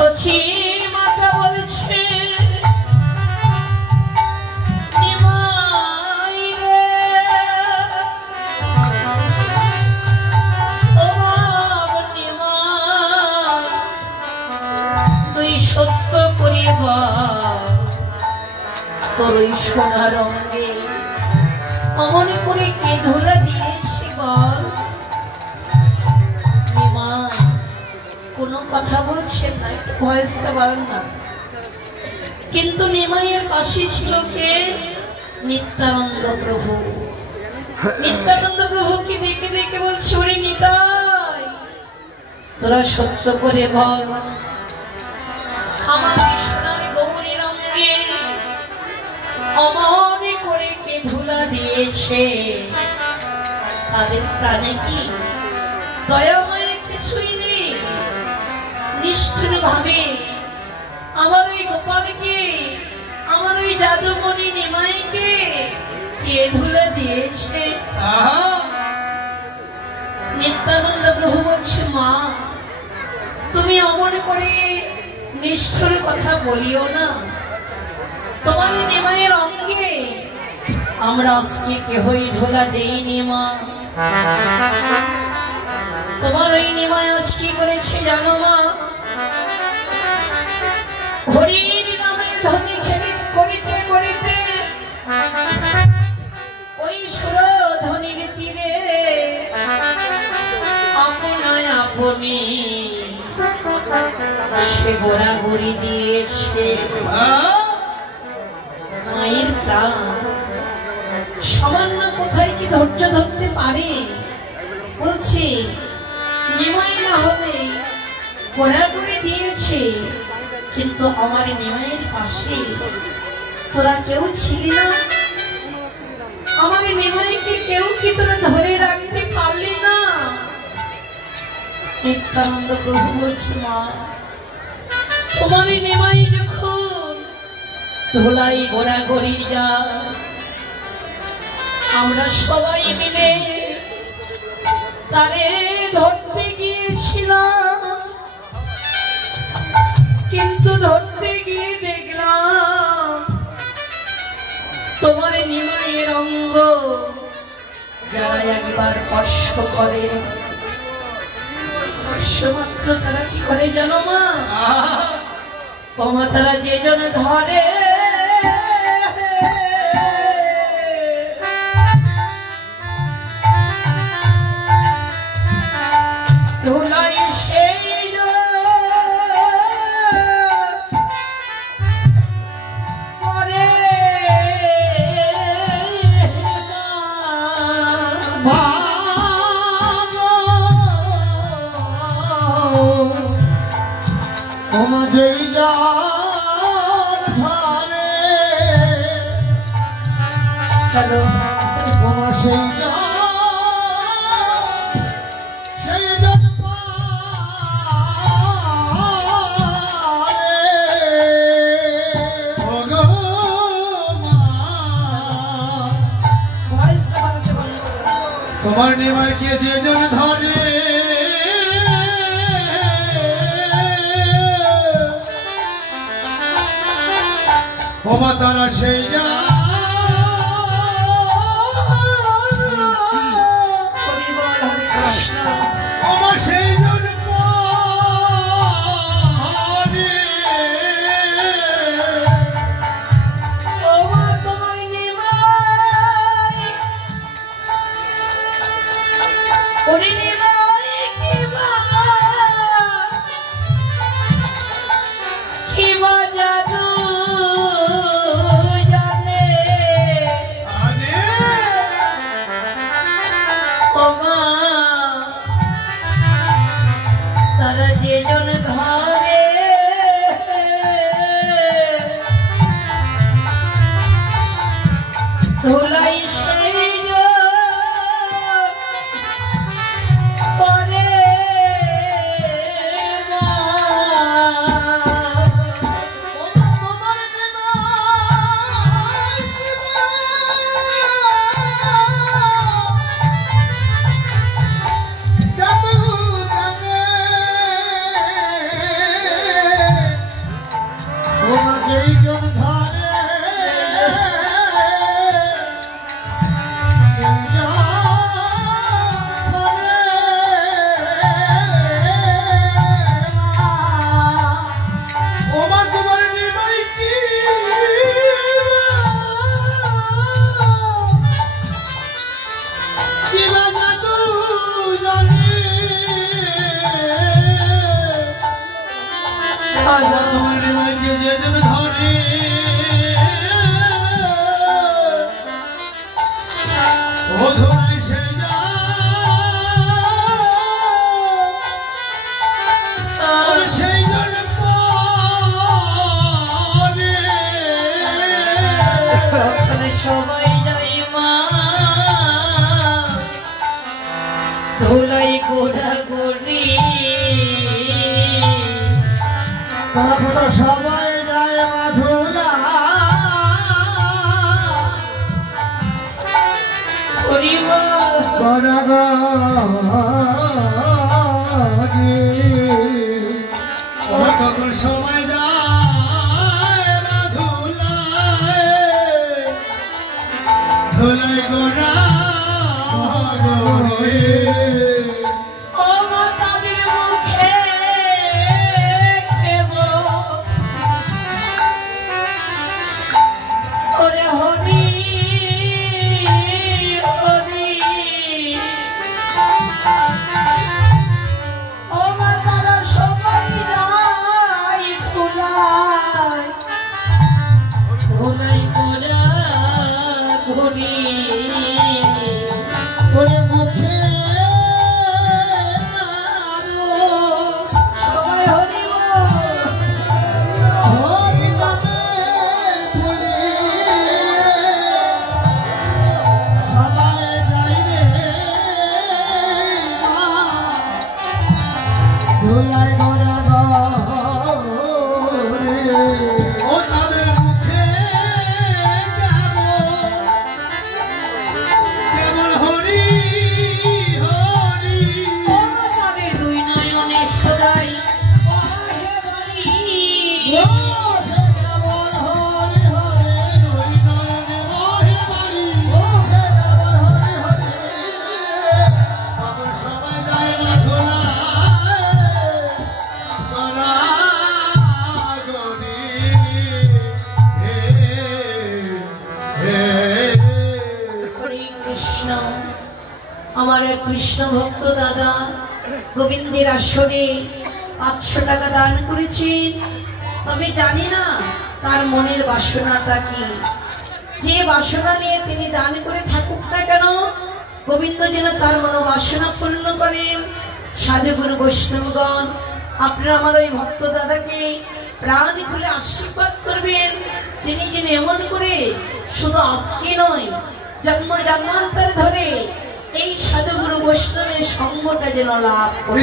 সচি মাতা বলছে সত্য করে তোর ওই সোনা রঙে অমনে করে কে ধুলা দিয়েছি বল। কোনো কথা বলছেন না, ভয়েসটা বাড়ান না। কিন্তু নিমাইয়ের পাশে ছিল কে? নিত্যানন্দ প্রভু। নিত্যানন্দ প্রভুকে দেখে দেখে বলছে ওরে নিতাই, তোরা সত্য করে বল আমার সোনার গৌরী রঙে অমনে করে কে ধুলা দিয়েছে, তাদের প্রাণে কি দয়াময় কিছুই নেই? নিষ্ঠুর ভাবে আমার ওই গোপালকে, আমার ওই জাদুমণি নিমাইকে কে ধুলা দিয়েছে? নিত্যানন্দ প্রভু বলছে মা, তুমি অমন করে নিষ্ঠুর কথা বলিও না। তোমার নিমাইয়ের অঙ্গে আমরা আজকে কেহই ধুলা দেইনি মা। তোমার ওই নিমাই আজ কি করেছে জানো মা? হরির নামের ধ্বনি খেলি করিতে করিতে ওই সুরধ্বনির তীরে আপনায় আপনি সে গোড়াগড়ি দিয়েছে। মায়ের প্রাণ সামান্য কোথায় কি ধৈর্য ধরতে পারে? বলছে নিমাই না হলে গোড়াগড়ি দিয়েছে, কিন্তু আমার নিমাইয়ের পাশে তোরা কেউ ছিলি না। আমার নিমাইকে কেউ কি তোরা ধরে রাখতে পারলি না? নিত্যানন্দ প্রভু বলছে মা, তোমার নিমাই যখন ধুলাই গোড়াগড়ি যা, আমরা সবাই মিলে তারে ধরতে গিয়েছিলাম, কিন্তু ধরতে গিয়ে দেখলাম তোমার নিমাইয়ের অঙ্গ যারা একবার স্পর্শ করে, স্পর্শমাত্র তারা কি করে জানো মা? তারা যে জন ধরে ধুলাই সেই করে যেই যার ধারে তোমার সেই তোমার নিমাইকে যে জন ধরে ওমা তারা সেই ওমা সেই জন দাদা তোমার নিমাইকে যেজন ধরে ও ধরাই সে যায় সেই জন পরে সবাই যাই মা ধুলাই গোড়া গড়ি সবাই যায় মাধুলা তখন সময় যায় মাধুলায় ধুলাই গোড়া আমার এক কৃষ্ণ ভক্ত দাদা গোবিন্দের আসরে 500 টাকা দান করেছেন, তবে জানি না তার মনের বাসনাটা কি। যে বাসনা নিয়ে তিনি দান করে থাকুক না কেন, গোবিন্দ যেন তার মনোবাসনা পূর্ণ করেন। সাধুগুরু বৈষ্ণবগণ, আপনারা আমার ওই ভক্ত দাদাকে প্রাণ খুলে আশীর্বাদ করবেন, তিনি যেন এমন করে শুধু আজকে নয় জন্ম জন্মান্তর ধরে এই সাধুগুরু বৈষ্ণবের সঙ্গটা যেন লাভ করে।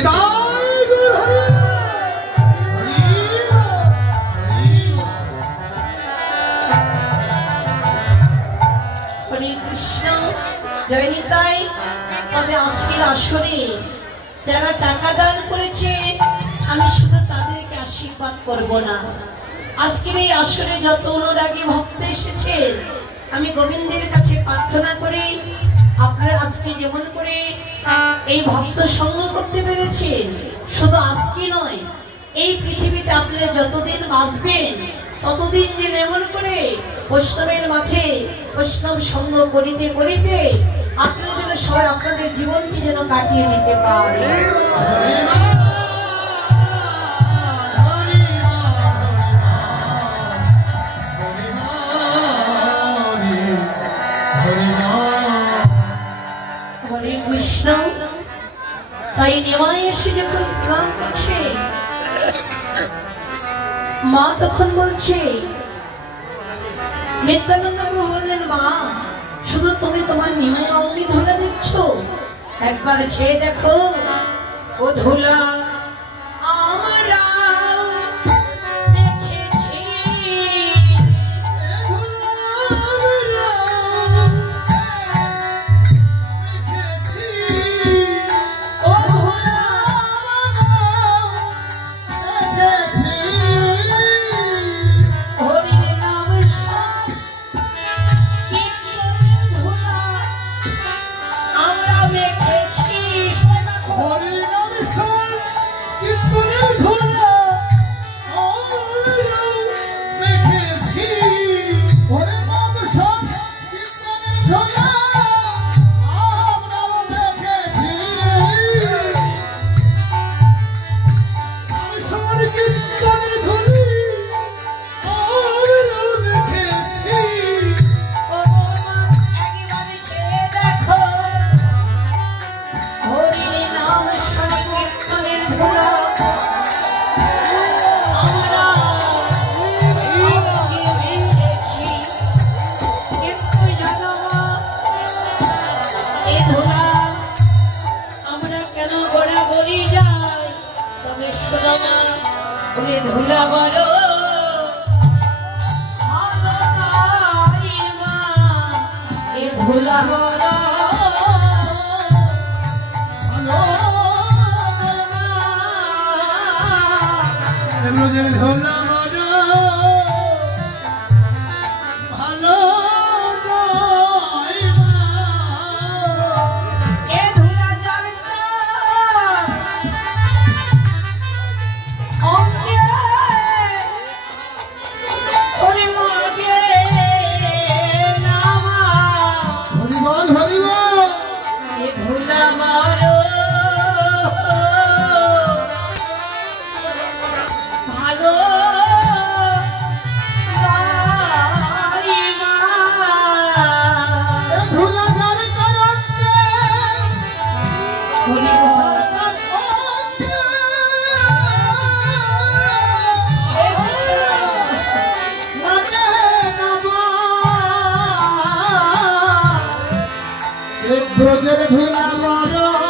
হরে কৃষ্ণ, জয় নিতাই। তবে আজকের আসরে যারা টাকা দান করেছে, আমি শুধু তাদেরকে আশীর্বাদ করব না, আজকের এই আসরে যত অনুরাগী ভক্ত এসেছে, আমি গোবিন্দের কাছে প্রার্থনা করি আপনারা আজকে যেমন করে এই ভক্ত সঙ্গ করতে পেরেছে, শুধু আজকে নয় এই পৃথিবীতে আপনারা যতদিন বাঁচবেন ততদিন যেন এমন করে বৈষ্ণবের মাঝে বৈষ্ণব সঙ্গ করিতে করিতে আপনারা যেন সবাই আপনাদের জীবনকে যেন কাটিয়ে নিতে পারে। হরে কৃষ্ণ। তাই নেওয়ায় এসে যখন প্রণাম করছে, মা তখন বলছে, নিত্যানন্দ বললেন, মা শুধু তুমি তোমার নিমাই অঙ্গি ধুলা দিচ্ছ, একবার ছেয়ে দেখো ও ধুলা আমরা ধুলা ধুলা বড় ভালো নাই মা এ ধুলা বড় ভালো রোজের ধুলা বড় ভালো নয় মা এ ধুলা জলটা অঙ্গে ওরে লাগে না মা হরিবল হরিবল এ ধুলা বড় ভালো নাই মা ধুলাধার করতে হরিবল লাগে নামা এক রোজের ধুলা বড়